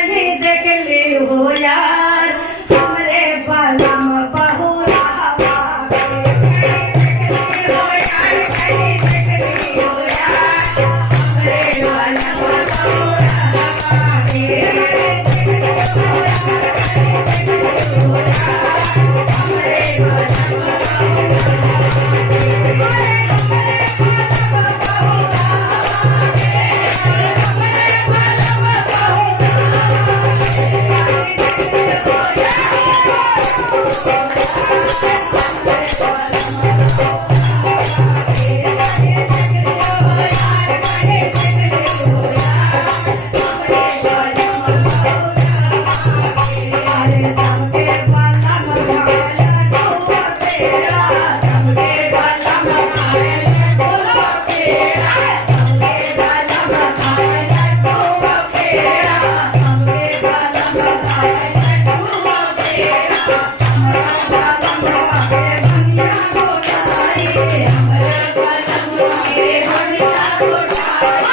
ಕಾಣಿಸಿದ್ದೆ Música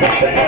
Thank you.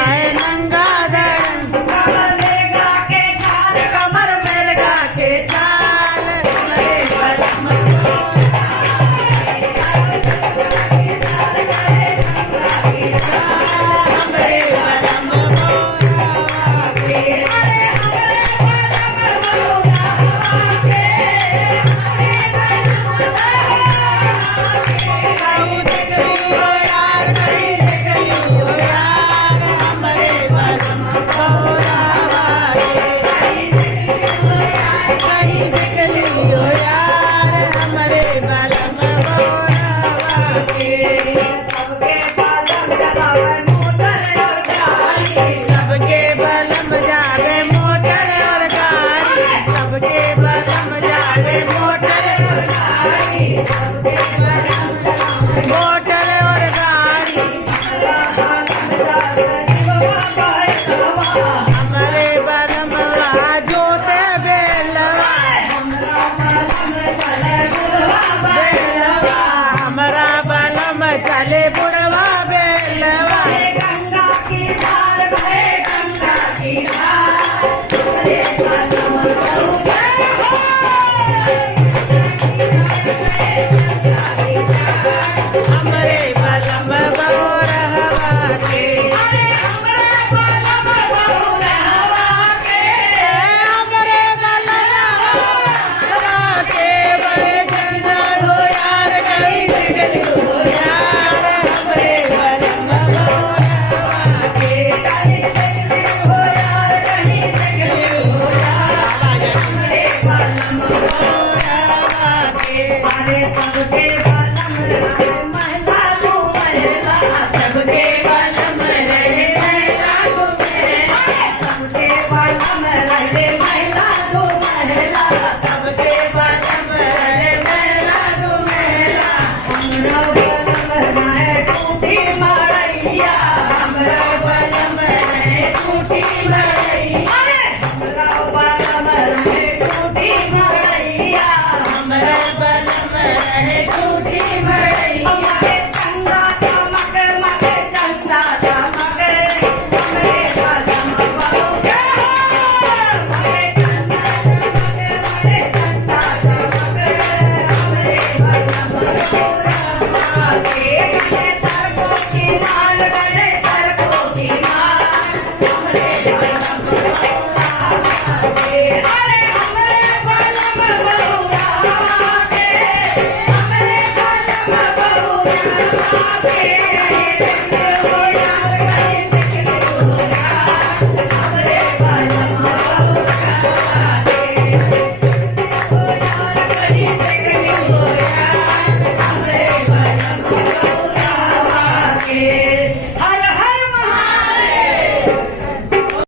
Happy!